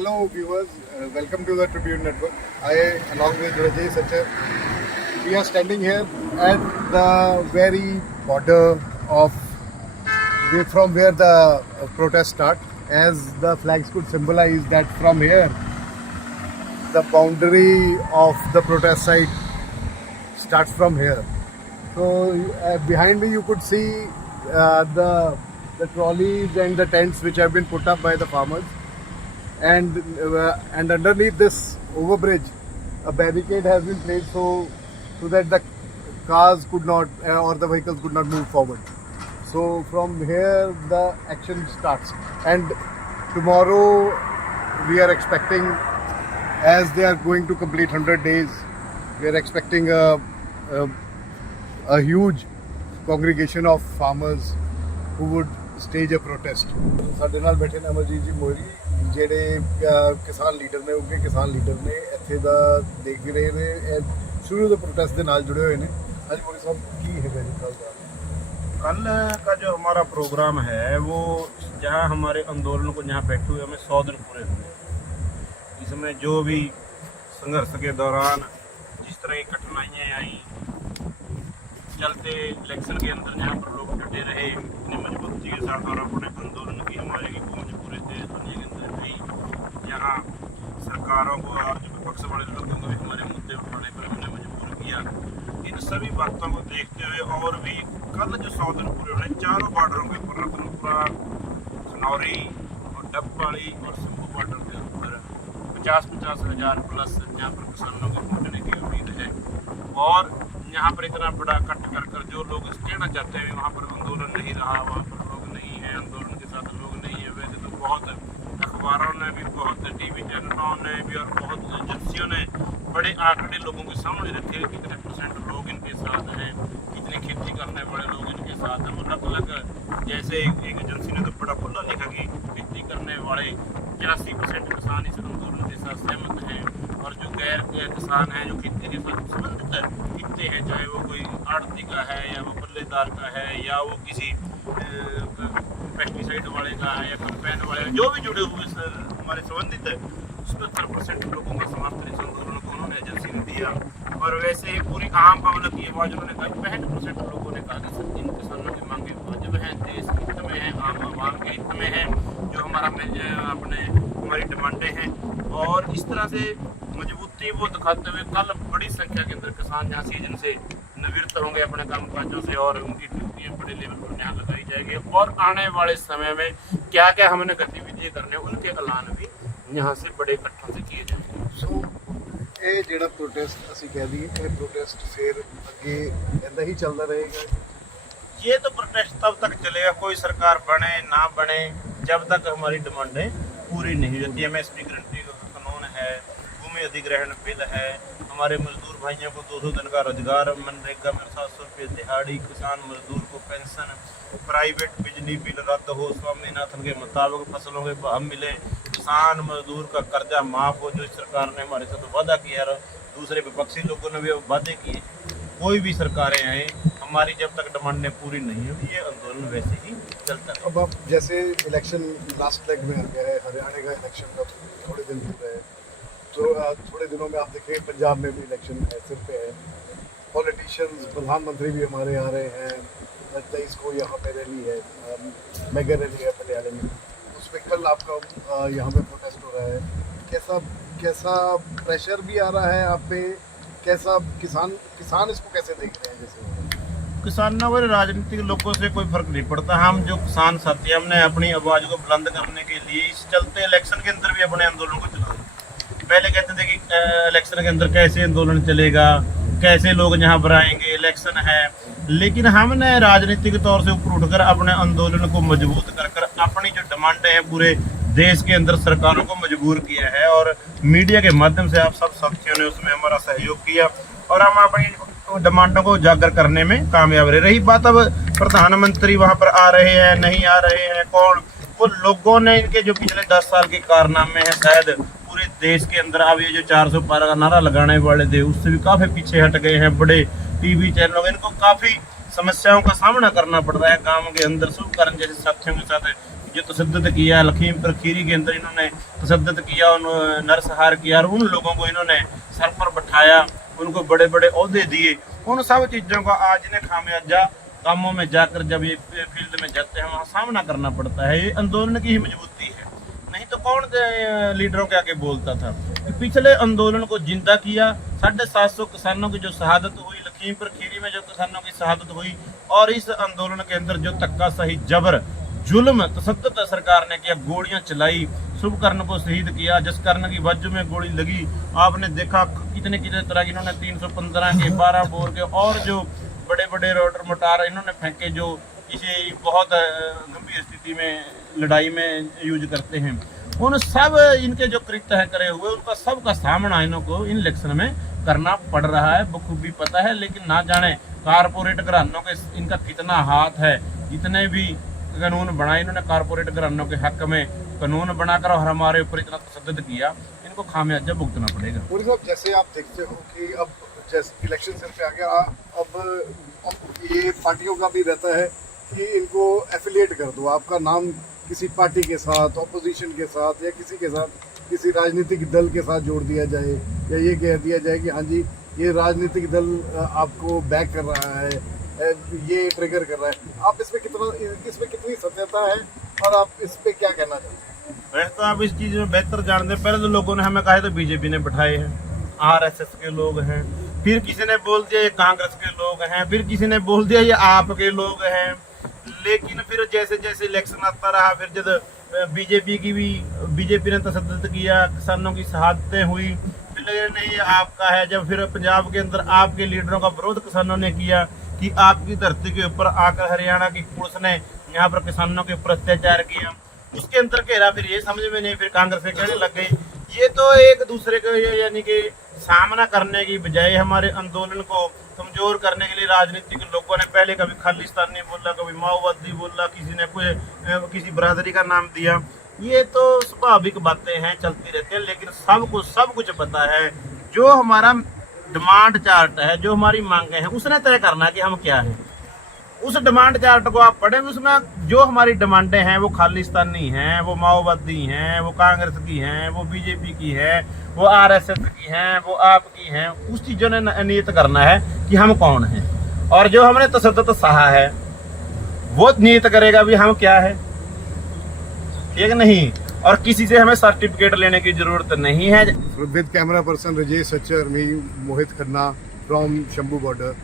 Hello viewers, welcome to the Tribune Network. I, along with Rajay Sachar, we are standing here at the very border of from where the protests start, as the flags could symbolize that from here the boundary of the protest site starts from here. So behind me you could see the trolleys and the tents which have been put up by the farmers, and underneath this overbridge a barricade has been placed so that the cars could not or the vehicles could not move forward. So from here the action starts, and tomorrow we are expecting, as they are going to complete 100 days, we are expecting a huge congregation of farmers who would stage a protest. ਸਾਡੇ ਨਾਲ ਬੈਠੇ ਨੇ ਅਮਰਜੀਤ ਜੀ ਮੋਰੀ, ਜਿਹੜੇ ਕਿਸਾਨ leader ਨੇ, ਉੱਗੇ ਕਿਸਾਨ ਲੀਡਰ ਨੇ, ਇੱਥੇ ਦਾ ਦੇਖ ਵੀ ਰਹੇ ਨੇ, ਸ਼ੁਰੂ ਤੋਂ ਪ੍ਰੋਟੈਸਟ ਦੇ ਨਾਲ जुड़े हुए हैं। ਹਾਂਜੀ ਮੋਰੀ ਸਾਹਿਬ, ਕੀ ਹੈਗਾ ਜੀ ਕੱਲ੍ਹ ਦਾ? कल का जो हमारा प्रोग्राम है वो जहाँ हमारे आंदोलन को जहाँ बैठे हुए हमें 100 दिन पूरे हुए। इसमें जो भी संघर्ष के दौरान जिस तरह की कठिनाइयाँ आई, चलते इलेक्शन के अंदर जहाँ पर लोग डटे रहे इतनी मजबूती के साथ और अपने आंदोलन की हमारे की पहुँच पूरे देश दुनिया के अंदर गई, यहाँ सरकारों को और जो विपक्ष वाले लोगों को भी हमारे मुद्दे उठाने पर हमने मजबूर किया। इन सभी बातों को देखते हुए और भी कल जो 100 दिन पूरे हुए, चारों बॉर्डरों के ऊपर रतनपुरा, खनौरी और डबवाली और शंभू बॉर्डर के ऊपर 50-50 हज़ार प्लस यहाँ पर किसानों के पहुँचने की उम्मीद है। और यहाँ पर इतना बड़ा कट कर जो लोग कहना चाहते हैं वहाँ पर आंदोलन नहीं रहा, वहाँ पर लोग नहीं है, आंदोलन के साथ लोग नहीं है। वैसे तो बहुत अखबारों ने भी, बहुत टीवी चैनलों ने भी और बहुत एजेंसियों ने बड़े आंकड़े लोगों के सामने रखे, कितने % लोग इनके साथ हैं, कितने खेती करने वाले लोग इनके साथ हैं। अलग अलग जैसे एक एजेंसी ने तो बड़ा खुला लिखा कि खेती करने वाले 83% किसान इस आंदोलन के साथ सहमत हैं, और जो गैर किसान हैं जो खेती के साथ संबंधित कितने हैं, चाहे वो कोई आड़ती का है या वो पल्लेदार का है या वो किसी पेस्टिसाइड वाले का है या कंपेन वाले का, जो भी जुड़े हुए हमारे संबंधित है, उसमें 70% लोगों का समर्थन इस आंदोलन को उन्होंने एजेंसी ने दिया। और वैसे ही पूरी आम पब्लिक की आवाज़ उन्होंने कहा, 65% लोगों ने कहा कि सर इन किसानों की मांगे वाजिब हैं, देश के हित में हैं, आम आवाम के हित में हैं, जो हमारी डिमांडें हैं। और इस तरह से मजबूती वो दिखाते हुए कल बड़ी संख्या के अंदर किसान यहाँ सीजन से निवृत्त होंगे अपने काम काजों से, और उनकी ड्यूटियाँ बड़े लेवल पर यहाँ लगाई जाएगी। और आने वाले समय में क्या क्या हमने गतिविधियाँ करने, उनके ऐलान भी यहाँ से बड़े इकट्ठों से किए जाएंगे। ਸੋ ਇਹ ਜਿਹੜਾ ਪ੍ਰੋਟੈਸਟ ਅਸੀਂ ਕਹਿ ਦਈਏ, ਇਹ ਪ੍ਰੋਟੈਸਟ ਫਿਰ ਅੱਗੇ ਇੱਦਾਂ ਹੀ ਚੱਲਦਾ ਰਹੇਗਾ? ये तो प्रोटेस्ट तब तक चलेगा, कोई सरकार बने ना बने, जब तक हमारी डिमांडें पूरी नहीं होती। MSP गारंटी का कानून है, भूमि अधिग्रहण बिल है, हमारे मजदूर भाइयों को 200 दिन का रोजगार, मनरेगा में 700 रुपये दिहाड़ी, किसान मजदूर को पेंशन, प्राइवेट बिजली बिल रद्द हो, स्वामीनाथन के मुताबिक फसलों के भाव मिले, किसान मजदूर का कर्जा माफ हो, जो सरकार ने हमारे साथ वादा किया, और दूसरे विपक्षी लोगों ने भी वादे किए। कोई भी सरकारें आए, हमारी जब तक डिमांडें पूरी नहीं होगी ये आंदोलन वैसे ही चलता है। अब आप जैसे इलेक्शन लास्ट लेग में आ गया है, हरियाणा का इलेक्शन का थोड़े दिन दूर है, तो थोड़े दिनों में आप देखें पंजाब में भी इलेक्शन है, सिर पे है। पॉलिटिशियंस, प्रधानमंत्री भी हमारे आ रहे हैं, 23 को यहाँ पे रैली है, मेगा रैली है पटियाले में, उसमें कल आपका यहाँ पे प्रोटेस्ट हो रहा है। कैसा प्रेशर भी आ रहा है आप पे? कैसा किसान इसको कैसे देख रहे हैं? जैसे किसानों और राजनीतिक लोगों से कोई फर्क नहीं पड़ता। हम जो किसान साथी, हमने अपनी आवाज़ को बुलंद करने के लिए इस चलते इलेक्शन के अंदर भी अपने आंदोलन को चला। पहले कहते थे कि इलेक्शन के अंदर कैसे आंदोलन चलेगा, कैसे लोग यहाँ पर आएंगे, इलेक्शन है, लेकिन हमने राजनीतिक तौर से ऊपर उठकर अपने आंदोलन को मजबूत कर अपनी जो डिमांडें हैं पूरे देश के अंदर सरकारों को मजबूर किया है, और मीडिया के माध्यम से आप सब साथियों ने उसमें हमारा सहयोग किया, और हम अपनी डिमांडों को उजागर करने में कामयाब रहे। रही बात अब प्रधानमंत्री वहाँ पर आ रहे हैं नहीं आ रहे हैं, कौन, वो लोगों ने इनके जो पिछले 10 साल के कारनामे हैं शायद पूरे देश के अंदर, अब ये जो 400 पार का नारा लगाने वाले थे उससे भी काफ़ी पीछे हट गए हैं। बड़े टीवी चैनलों, इनको काफ़ी समस्याओं का सामना करना पड़ रहा है। गाँव के अंदर शुभ कारण जैसे साथियों के साथ जो तशद्दुद किया, लखीमपुर खीरी के अंदर इन्होंने तशद्दुद किया, उन नरसंहार किया और उन लोगों को इन्होंने सर पर बैठाया, उनको बड़े बड़े ओहदे दिए, उन सब चीज़ों का आज इन्हें खामियाजा कामों में जाकर जब ये फील्ड में जाते हैं वहाँ सामना करना पड़ता है। ये आंदोलन की ही मजबूती है, नहीं तो कौन लीडरों के आगे बोलता था। पिछले आंदोलन को जिंदा किया, 750 किसानों की जो शहादत हुई, लखीमपुर खीरी में जो किसानों की शहादत हुई, और इस आंदोलन के अंदर जो धक्काशाही, जबर, जुल्म, तशद्दुद सरकार ने किया, गोलियां चलाई, शुभकर्ण को शहीद किया, जसकर्ण की बाजू में गोली लगी, आपने देखा कितने कितने तरह की इन्होंने 315 के 12 बोर के और जो बड़े बड़े रोटर मोटार इन्होंने फेंके, जो इसे बहुत गंभीर स्थिति में लड़ाई में यूज करते हैं। उन सब इनके जो कृत्य है करे हुए, उनका सब का सामना इनको इन इलेक्शन में करना पड़ रहा है, बखूबी पता है। लेकिन ना जाने कारपोरेट घरानों के इनका कितना हाथ है, जितने भी कानून बनाए इन्होंने कारपोरेट घरानों के हक में कानून बनाकर और हमारे ऊपर इतना तशद्दुद किया, इनको खामियाजा भुगतना पड़ेगा। पूरी साहब, जैसे आप देखते हो कि अब जैसे इलेक्शन सिर पे आ गया, अब ये पार्टियों का भी रहता है कि इनको एफिलिएट कर दो, आपका नाम किसी पार्टी के साथ, ऑपोजिशन के साथ या किसी के साथ, किसी राजनीतिक दल के साथ जोड़ दिया जाए, या ये कह दिया जाए कि हाँ जी ये राजनीतिक दल आपको बैक कर रहा है, ये ट्रिगर कर रहा है। आप इसमें कितनी सत्यता है और आप इस पे क्या कहना चाहते हैं? वैसे तो आप इस चीज में बेहतर जानते हैं। पहले तो लोगों ने हमें कहा तो बीजेपी ने बैठाए हैं, आरएसएस के लोग हैं, फिर किसी ने बोल दिया ये कांग्रेस के लोग हैं, फिर किसी ने बोल दिया ये आपके लोग हैं। लेकिन फिर जैसे जैसे इलेक्शन आता रहा, फिर जब बीजेपी ने तशद्दुद किया, किसानों की शहादतें हुई, फिर नहीं आपका है। जब फिर पंजाब के अंदर आपके लीडरों का विरोध किसानों ने किया कि आपकी धरती के ऊपर आकर हरियाणा की पुलिस ने यहाँ पर किसानों के ऊपर अत्याचार किया, उसके अंदर घेरा, फिर ये समझ में नहीं, फिर कांग्रेस से कहने लग गई। ये तो एक दूसरे को यानी कि सामना करने की बजाय हमारे आंदोलन को कमजोर करने के लिए राजनीतिक लोगों ने पहले कभी खालिस्तानी बोला, कभी माओवादी बोला, किसी ने किसी बरादरी का नाम दिया। ये तो स्वाभाविक बातें हैं, चलती रहती है। लेकिन सब कुछ पता है, जो हमारा डिमांड चार्ट है, जो हमारी मांगे हैं, उसने तय करना है कि हम क्या है। उस डिमांड चार्ट को आप पढ़ें, उसमें जो हमारी डिमांडें हैं वो खालिस्तानी हैं, वो माओवादी हैं, वो कांग्रेस की हैं, वो बीजेपी की है, वो आरएसएस की हैं, वो आपकी हैं। उस चीज़ों ने नियत करना है कि हम कौन हैं, और जो हमने तशद्दुद सहा है वो नियत करेगा भी हम क्या है, ठीक नहीं। और किसी से हमें सर्टिफिकेट लेने की जरूरत नहीं है। With camera person Rajesh Sachar, me Mohit Khanna from Shambhu border.